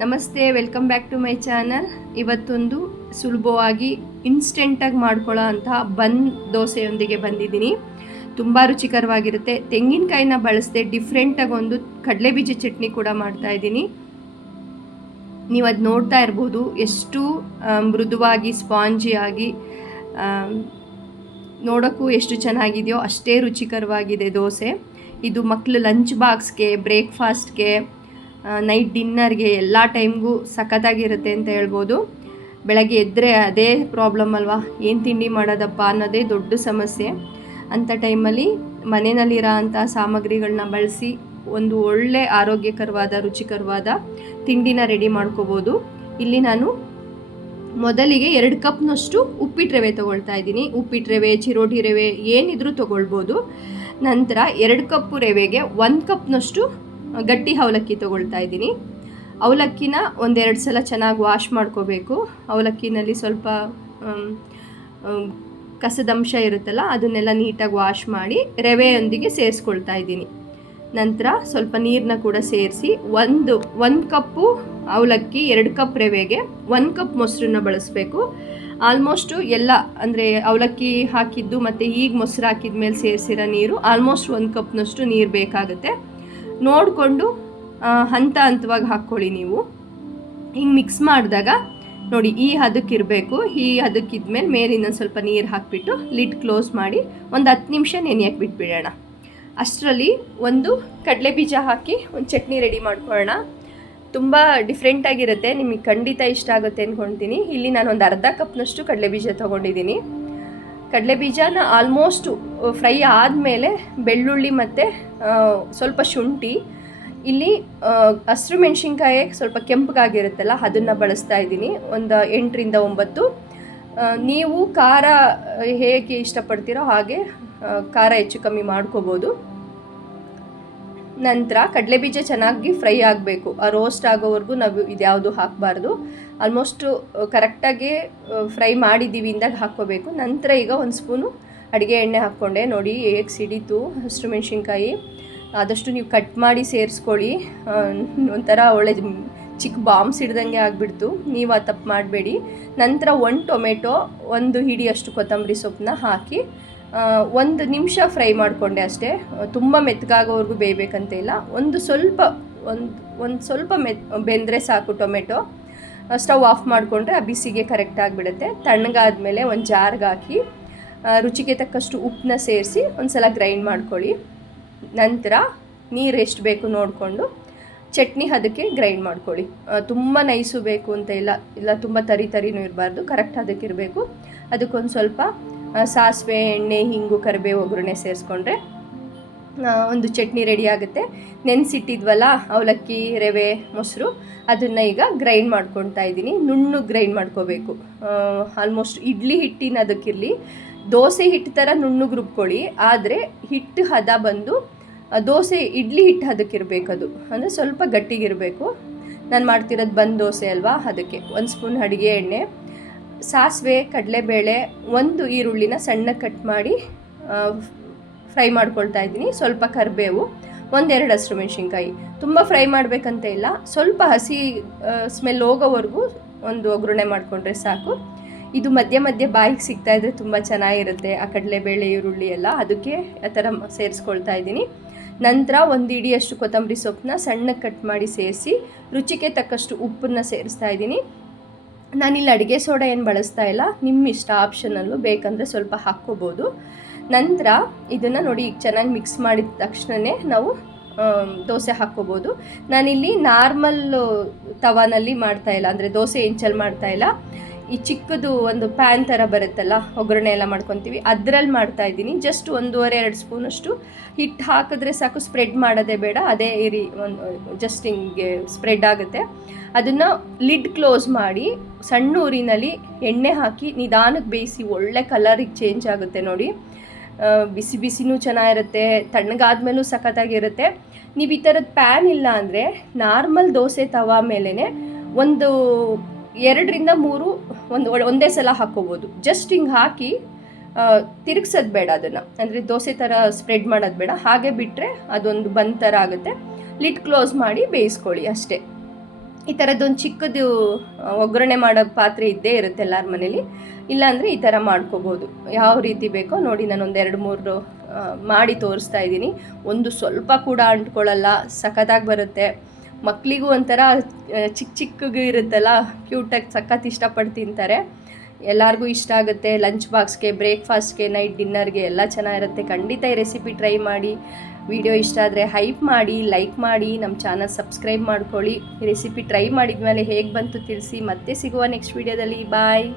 ನಮಸ್ತೆ, welcome back to my channel. ಇವತ್ತೊಂದು ಸುಲಭವಾಗಿ ಇನ್ಸ್ಟೆಂಟಾಗಿ ಮಾಡ್ಕೊಳ್ಳೋ ಅಂತಹ ಬನ್ ದೋಸೆಯೊಂದಿಗೆ ಬಂದಿದ್ದೀನಿ. ತುಂಬ ರುಚಿಕರವಾಗಿರುತ್ತೆ. ತೆಂಗಿನಕಾಯಿನ ಬಳಸದೆ ಡಿಫ್ರೆಂಟಾಗಿ ಒಂದು ಕಡಲೆಬೀಜ ಚಟ್ನಿ ಕೂಡ ಮಾಡ್ತಾಯಿದ್ದೀನಿ. ನೀವು ಅದು ನೋಡ್ತಾ ಇರ್ಬೋದು, ಎಷ್ಟು ಮೃದುವಾಗಿ ಸ್ಪಾಂಜಿಯಾಗಿ ನೋಡೋಕ್ಕೂ ಎಷ್ಟು ಚೆನ್ನಾಗಿದೆಯೋ ಅಷ್ಟೇ ರುಚಿಕರವಾಗಿದೆ ದೋಸೆ. ಇದು ಮಕ್ಕಳು ಲಂಚ್ ಬಾಕ್ಸ್ಗೆ, ಬ್ರೇಕ್ಫಾಸ್ಟ್ಗೆ, ನೈಟ್ ಡಿನ್ನರ್ಗೆ ಎಲ್ಲ ಟೈಮ್ಗೂ ಸಖತ್ತಾಗಿರುತ್ತೆ ಅಂತ ಹೇಳ್ಬೋದು. ಬೆಳಗ್ಗೆ ಎದ್ದರೆ ಅದೇ ಪ್ರಾಬ್ಲಮ್ ಅಲ್ವಾ, ಏನು ತಿಂಡಿ ಮಾಡೋದಪ್ಪ ಅನ್ನೋದೇ ದೊಡ್ಡ ಸಮಸ್ಯೆ. ಅಂಥ ಟೈಮಲ್ಲಿ ಮನೆಯಲ್ಲಿರೋ ಅಂಥ ಸಾಮಗ್ರಿಗಳನ್ನ ಬಳಸಿ ಒಂದು ಒಳ್ಳೆ ಆರೋಗ್ಯಕರವಾದ ರುಚಿಕರವಾದ ತಿಂಡಿನ ರೆಡಿ ಮಾಡ್ಕೋಬೋದು. ಇಲ್ಲಿ ನಾನು ಮೊದಲಿಗೆ 2 ಕಪ್ನಷ್ಟು ಉಪ್ಪಿಟ್ಟು ರವೆ ತೊಗೊಳ್ತಾ ಇದ್ದೀನಿ. ಉಪ್ಪಿಟ್ಟು ರವೆ, ಚಿರೋಟಿ ರವೆ ಏನಿದ್ರೂ ತೊಗೊಳ್ಬೋದು. ನಂತರ 2 ಕಪ್ಪು ರವೆಗೆ 1 ಕಪ್ನಷ್ಟು ಗಟ್ಟಿ ಅವಲಕ್ಕಿ ತೊಗೊಳ್ತಾ ಇದ್ದೀನಿ. ಅವಲಕ್ಕಿನ 1-2 ಸಲ ಚೆನ್ನಾಗಿ ವಾಶ್ ಮಾಡ್ಕೋಬೇಕು. ಅವಲಕ್ಕಿನಲ್ಲಿ ಸ್ವಲ್ಪ ಕಸದಂಶ ಇರುತ್ತಲ್ಲ, ಅದನ್ನೆಲ್ಲ ನೀಟಾಗಿ ವಾಶ್ ಮಾಡಿ ರವೆಯೊಂದಿಗೆ ಸೇರಿಸ್ಕೊಳ್ತಾ ಇದ್ದೀನಿ. ನಂತರ ಸ್ವಲ್ಪ ನೀರನ್ನ ಕೂಡ ಸೇರಿಸಿ ಒಂದು ಕಪ್ಪು ಅವಲಕ್ಕಿ, 2 ಕಪ್ ರವೆಗೆ 1 ಕಪ್ ಮೊಸರನ್ನ ಬಳಸಬೇಕು. ಆಲ್ಮೋಸ್ಟು ಎಲ್ಲ ಅಂದರೆ ಅವಲಕ್ಕಿ ಹಾಕಿದ್ದು ಮತ್ತು ಈಗ ಮೊಸರು ಹಾಕಿದ ಮೇಲೆ ಸೇರಿಸಿರೋ ನೀರು ಆಲ್ಮೋಸ್ಟ್ 1 ಕಪ್ನಷ್ಟು ನೀರು ಬೇಕಾಗುತ್ತೆ. ನೋಡಿಕೊಂಡು ಹಂತವಾಗಿ ಹಾಕ್ಕೊಳ್ಳಿ. ನೀವು ಹಿಂಗೆ ಮಿಕ್ಸ್ ಮಾಡಿದಾಗ ನೋಡಿ, ಈ ಹದಕ್ಕಿರಬೇಕು. ಈ ಹದಕ್ಕಿದ್ಮೇಲೆ ಮೇಲಿಂದ ಸ್ವಲ್ಪ ನೀರು ಹಾಕಿಬಿಟ್ಟು ಲಿಡ್ ಕ್ಲೋಸ್ ಮಾಡಿ ಒಂದು 10 ನಿಮಿಷ ನೆನೆಯಕ್ಕೆ ಬಿಟ್ಬಿಡೋಣ. ಅಷ್ಟರಲ್ಲಿ ಒಂದು ಕಡಲೆಬೀಜ ಹಾಕಿ ಒಂದು ಚಟ್ನಿ ರೆಡಿ ಮಾಡ್ಕೊಳ್ಳೋಣ. ತುಂಬ ಡಿಫ್ರೆಂಟಾಗಿರುತ್ತೆ, ನಿಮಗೆ ಖಂಡಿತ ಇಷ್ಟ ಆಗುತ್ತೆ ಅಂದ್ಕೊಳ್ತೀನಿ. ಇಲ್ಲಿ ನಾನು ಒಂದು ಅರ್ಧ ಕಪ್ನಷ್ಟು ಕಡಲೆಬೀಜ ತೊಗೊಂಡಿದ್ದೀನಿ. ಕಡಲೆಬೀಜನ ಆಲ್ಮೋಸ್ಟು ಫ್ರೈ ಆದಮೇಲೆ ಬೆಳ್ಳುಳ್ಳಿ ಮತ್ತು ಸ್ವಲ್ಪ ಶುಂಠಿ, ಇಲ್ಲಿ ಹಸಿರು ಮೆಣಸಿನ್ಕಾಯಿ ಸ್ವಲ್ಪ ಕೆಂಪಗಾಗಿರುತ್ತಲ್ಲ ಅದನ್ನು ಬಳಸ್ತಾ ಇದ್ದೀನಿ. ಒಂದು 8-9. ನೀವು ಖಾರ ಹೇಗೆ ಇಷ್ಟಪಡ್ತೀರೋ ಹಾಗೆ ಖಾರ ಹೆಚ್ಚು ಕಮ್ಮಿ ಮಾಡ್ಕೋಬೋದು. ನಂತರ ಕಡಲೆಬೀಜ ಚೆನ್ನಾಗಿ ಫ್ರೈ ಆಗಬೇಕು. ರೋಸ್ಟ್ ಆಗೋವರೆಗೂ ನಾವು ಇದ್ಯಾವುದು ಹಾಕಬಾರ್ದು. ಆಲ್ಮೋಸ್ಟು ಕರೆಕ್ಟಾಗಿ ಫ್ರೈ ಮಾಡಿದ್ದೀವಿ ಇಂದಾಗ ಹಾಕ್ಕೋಬೇಕು. ನಂತರ ಈಗ 1 ಸ್ಪೂನು ಅಡುಗೆ ಎಣ್ಣೆ ಹಾಕ್ಕೊಂಡೆ. ನೋಡಿ ಹೇಗೆ ಸಿಡೀತು ಹಸಿರು ಮೆಣಸಿನ್ಕಾಯಿ. ಆದಷ್ಟು ನೀವು ಕಟ್ ಮಾಡಿ ಸೇರಿಸ್ಕೊಳ್ಳಿ. ಒಂಥರ ಒಳ್ಳೆ ಚಿಕ್ಕ ಬಾಂಬ್ಸ್ ಹಿಡ್ದಂಗೆ ಆಗಿಬಿಡ್ತು. ನೀವು ಆ ತಪ್ಪು ಮಾಡಬೇಡಿ. ನಂತರ 1 ಟೊಮೆಟೊ, 1 ಹಿಡಿಯಷ್ಟು ಕೊತ್ತಂಬರಿ ಸೊಪ್ಪನ್ನ ಹಾಕಿ 1 ನಿಮಿಷ ಫ್ರೈ ಮಾಡಿಕೊಂಡೆ ಅಷ್ಟೇ. ತುಂಬ ಮೆತ್ತಗಾಗೋವರೆಗೂ ಬೇಯಬೇಕಂತ ಇಲ್ಲ. ಒಂದು ಸ್ವಲ್ಪ ಬೆಂದರೆ ಸಾಕು ಟೊಮೆಟೊ. ಸ್ಟವ್ ಆಫ್ ಮಾಡಿಕೊಂಡ್ರೆ ಆ ಬಿಸಿಗೆ ಕರೆಕ್ಟ್ ಆಗಿಬಿಡುತ್ತೆ. ತಣ್ಣಗಾದ್ಮೇಲೆ ಒಂದು ಜಾರ್ಗೆ ಹಾಕಿ ರುಚಿಗೆ ತಕ್ಕಷ್ಟು ಉಪ್ಪನ್ನ ಸೇರಿಸಿ ಒಂದು ಸಲ ಗ್ರೈಂಡ್ ಮಾಡ್ಕೊಳ್ಳಿ. ನಂತರ ನೀರು ಎಷ್ಟು ಬೇಕು ನೋಡಿಕೊಂಡು ಚಟ್ನಿ ಅದಕ್ಕೆ ಗ್ರೈಂಡ್ ಮಾಡ್ಕೊಳ್ಳಿ. ತುಂಬ ನೈಸು ಬೇಕು ಅಂತ ಇಲ್ಲ ತುಂಬ ತರಿನೂ ಇರಬಾರ್ದು, ಕರೆಕ್ಟ್ ಅದಕ್ಕಿರಬೇಕು. ಅದಕ್ಕೊಂದು ಸ್ವಲ್ಪ ಸಾಸಿವೆ, ಎಣ್ಣೆ, ಹಿಂಗು, ಕರಿಬೇವು, ಒಗ್ಗರಣೆ ಸೇರಿಸ್ಕೊಂಡ್ರೆ ಒಂದು ಚಟ್ನಿ ರೆಡಿ ಆಗುತ್ತೆ. ನೆನೆಸಿಟ್ಟಿದ್ವಲ್ಲ ಅವಲಕ್ಕಿ, ರವೆ, ಮೊಸರು, ಅದನ್ನು ಈಗ ಗ್ರೈಂಡ್ ಮಾಡ್ಕೊಳ್ತಾ ಇದ್ದೀನಿ. ನುಣ್ಣಗೆ ಗ್ರೈಂಡ್ ಮಾಡ್ಕೋಬೇಕು. ಆಲ್ಮೋಸ್ಟ್ ಇಡ್ಲಿ ಹಿಟ್ಟಿನ ಅದಕ್ಕಿರಲಿ, ದೋಸೆ ಹಿಟ್ಟು ಥರ ನುಣ್ಣಗೆ ರುಬ್ಕೊಳ್ಳಿ. ಆದರೆ ಹಿಟ್ಟು ಹದ ಬಂದು ಇಡ್ಲಿ ಹಿಟ್ಟು ಹದಕ್ಕಿರಬೇಕು. ಅದು ಅಂದರೆ ಸ್ವಲ್ಪ ಗಟ್ಟಿಗಿರಬೇಕು. ನಾನು ಮಾಡ್ತಿರೋದು ಬಂದು ದೋಸೆ ಅಲ್ವಾ, ಅದಕ್ಕೆ 1 ಸ್ಪೂನ್ ಅಡುಗೆ ಎಣ್ಣೆ, ಸಾಸಿವೆ, ಕಡಲೆಬೇಳೆ, 1 ಈರುಳ್ಳಿನ ಸಣ್ಣಗೆ ಕಟ್ ಮಾಡಿ ಫ್ರೈ ಮಾಡ್ಕೊಳ್ತಾ ಇದ್ದೀನಿ. ಸ್ವಲ್ಪ ಕರಿಬೇವು, 1-2 ಹಸಿರು ಮೆಣಸಿನ್ಕಾಯಿ. ತುಂಬ ಫ್ರೈ ಮಾಡಬೇಕಂತ ಇಲ್ಲ, ಸ್ವಲ್ಪ ಹಸಿ ಸ್ಮೆಲ್ ಹೋಗೋವರೆಗೂ ಒಂದು ಒಗ್ಗರಣೆ ಮಾಡಿಕೊಂಡ್ರೆ ಸಾಕು. ಇದು ಮಧ್ಯೆ ಮಧ್ಯೆ ಬಾಯಿಗೆ ಸಿಗ್ತಾಯಿದ್ರೆ ತುಂಬ ಚೆನ್ನಾಗಿರುತ್ತೆ. ಆ ಕಡಲೆಬೇಳೆ, ಈರುಳ್ಳಿ ಎಲ್ಲ ಅದಕ್ಕೆ ಆ ಥರ ಸೇರಿಸ್ಕೊಳ್ತಾ ಇದ್ದೀನಿ. ನಂತರ 1 ಹಿಡಿಯಷ್ಟು ಕೊತ್ತಂಬರಿ ಸೊಪ್ಪನ್ನ ಸಣ್ಣಗೆ ಕಟ್ ಮಾಡಿ ಸೇರಿಸಿ ರುಚಿಗೆ ತಕ್ಕಷ್ಟು ಉಪ್ಪನ್ನು ಸೇರಿಸ್ತಾ ಇದ್ದೀನಿ. ನಾನಿಲ್ಲಿ ಅಡುಗೆ ಸೋಡಾ ಏನು ಬಳಸ್ತಾ ಇಲ್ಲ, ನಿಮ್ಮ ಇಷ್ಟ, ಆಪ್ಷನಲ್ಲು, ಬೇಕಂದರೆ ಸ್ವಲ್ಪ ಹಾಕ್ಕೋಬೋದು. ನಂತರ ಇದನ್ನು ನೋಡಿ ಈಗ ಚೆನ್ನಾಗಿ ಮಿಕ್ಸ್ ಮಾಡಿದ ತಕ್ಷಣವೇ ನಾವು ದೋಸೆ ಹಾಕ್ಕೋಬೋದು. ನಾನಿಲ್ಲಿ ನಾರ್ಮಲ್ ತವಾನಲ್ಲಿ ಮಾಡ್ತಾಯಿಲ್ಲ, ಅಂದರೆ ದೋಸೆ ಹೆಂಚಲ್ಲಿ ಮಾಡ್ತಾಯಿಲ್ಲ. ಈ ಚಿಕ್ಕದು ಒಂದು ಪ್ಯಾನ್ ಥರ ಬರುತ್ತಲ್ಲ, ಒಗ್ಗರಣೆ ಎಲ್ಲ ಮಾಡ್ಕೊತೀವಿ, ಅದರಲ್ಲಿ ಮಾಡ್ತಾಯಿದ್ದೀನಿ. ಜಸ್ಟ್ 1.5-2 ಸ್ಪೂನಷ್ಟು ಹಿಟ್ಟು ಹಾಕಿದ್ರೆ ಸಾಕು, ಸ್ಪ್ರೆಡ್ ಮಾಡೋದೇ ಬೇಡ. ಅದೇ ಜಸ್ಟ್ ಹಿಂಗೆ ಸ್ಪ್ರೆಡ್ ಆಗುತ್ತೆ. ಅದನ್ನು ಲಿಡ್ ಕ್ಲೋಸ್ ಮಾಡಿ ಸಣ್ಣ ಊರಿನಲ್ಲಿ ಎಣ್ಣೆ ಹಾಕಿ ನಿಧಾನಕ್ಕೆ ಬೇಯಿಸಿ ಒಳ್ಳೆ ಕಲರಿಗೆ ಚೇಂಜ್ ಆಗುತ್ತೆ. ನೋಡಿ, ಬಿಸಿ ಬಿಸಿನೂ ಚೆನ್ನಾಗಿರುತ್ತೆ, ತಣ್ಣಗಾದ್ಮೇಲೂ ಸಖತ್ತಾಗಿರುತ್ತೆ. ನೀವು ಈ ಥರದ ಪ್ಯಾನ್ ಇಲ್ಲ ಅಂದರೆ ನಾರ್ಮಲ್ ದೋಸೆ ತವಾ ಮೇಲೇ 2-3 ಒಂದೇ ಸಲ ಹಾಕ್ಕೋಬೋದು. ಜಸ್ಟ್ ಹಿಂಗೆ ಹಾಕಿ ತಿರುಗ್ಸೋದು ಬೇಡ ಅದನ್ನು, ಅಂದರೆ ದೋಸೆ ಥರ ಸ್ಪ್ರೆಡ್ ಮಾಡೋದು ಬೇಡ. ಹಾಗೆ ಬಿಟ್ಟರೆ ಅದೊಂದು ಬಂದ್ ಥರ ಆಗುತ್ತೆ. ಲಿಡ್ ಕ್ಲೋಸ್ ಮಾಡಿ ಬೇಯಿಸ್ಕೊಳ್ಳಿ ಅಷ್ಟೇ. ಈ ಥರದ್ದೊಂದು ಚಿಕ್ಕದು ಒಗ್ಗರಣೆ ಮಾಡೋ ಪಾತ್ರೆ ಇದ್ದೇ ಇರುತ್ತೆ ಎಲ್ಲರ ಮನೇಲಿ. ಇಲ್ಲಾಂದರೆ ಈ ಥರ ಮಾಡ್ಕೋಬೋದು. ಯಾವ ರೀತಿ ಬೇಕೋ ನೋಡಿ, ನಾನು ಒಂದು 2-3 ಮಾಡಿ ತೋರಿಸ್ತಾ ಇದ್ದೀನಿ. ಒಂದು ಸ್ವಲ್ಪ ಕೂಡ ಅಂಟ್ಕೊಳ್ಳಲ್ಲ, ಸಖತ್ತಾಗಿ ಬರುತ್ತೆ. ಮಕ್ಕಳಿಗೂ ಒಂಥರ ಚಿಕ್ಕಗೆ ಇರುತ್ತಲ್ಲ, ಕ್ಯೂಟಾಗಿ ಸಖತ್ ಇಷ್ಟಪಟ್ಟು ತಿಂತಾರೆ. ಎಲ್ಲರಿಗೂ ಇಷ್ಟ ಆಗುತ್ತೆ. ಲಂಚ್ ಬಾಕ್ಸ್ಗೆ, ಬ್ರೇಕ್ಫಾಸ್ಟ್ಗೆ, ನೈಟ್ ಡಿನ್ನರ್ಗೆ ಎಲ್ಲ ಚೆನ್ನಾಗಿರುತ್ತೆ. ಖಂಡಿತ ಈ ರೆಸಿಪಿ ಟ್ರೈ ಮಾಡಿ. ವಿಡಿಯೋ ಇಷ್ಟ ಆದರೆ ಹೈಪ್ ಮಾಡಿ, ಲೈಕ್ ಮಾಡಿ, ನಮ್ಮ ಚಾನಲ್ ಸಬ್ಸ್ಕ್ರೈಬ್ ಮಾಡ್ಕೊಳ್ಳಿ. ಈ ರೆಸಿಪಿ ಟ್ರೈ ಮಾಡಿದ್ಮೇಲೆ ಹೇಗೆ ಬಂತು ತಿಳಿಸಿ. ಮತ್ತೆ ಸಿಗುವ ನೆಕ್ಸ್ಟ್ ವಿಡಿಯೋದಲ್ಲಿ. ಬಾಯ್.